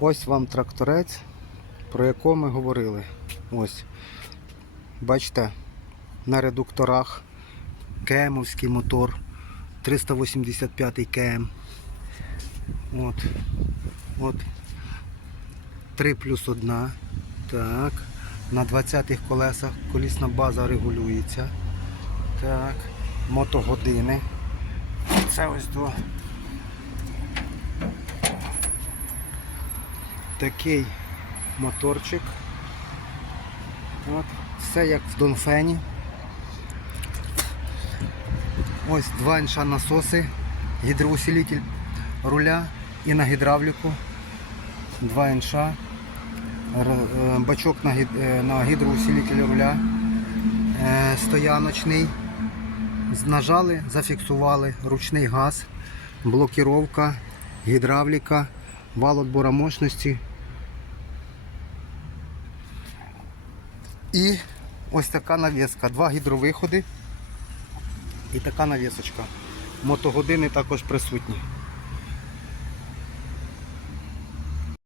Ось вам тракторець, про якого ми говорили. Ось. Бачите, на редукторах кемовський мотор 385 КМ. От. От. 3 плюс 1. Так. На 20-х колесах колісна база регулюється. Так. Мотогодини. Це ось до. Такий моторчик. От. Все як в Донфені. Ось два інша насоси, гідроусилитель руля і на гідравліку. Два інша. Е, Бачок на, гід- е, гідроусилитель руля. Е, Стояночний. Нажали, зафіксували, ручний газ, блокіровка, гідравліка, вал отбора мощності. І ось така навіска. Два гідровиходи і така навісочка. Мотогодини також присутні.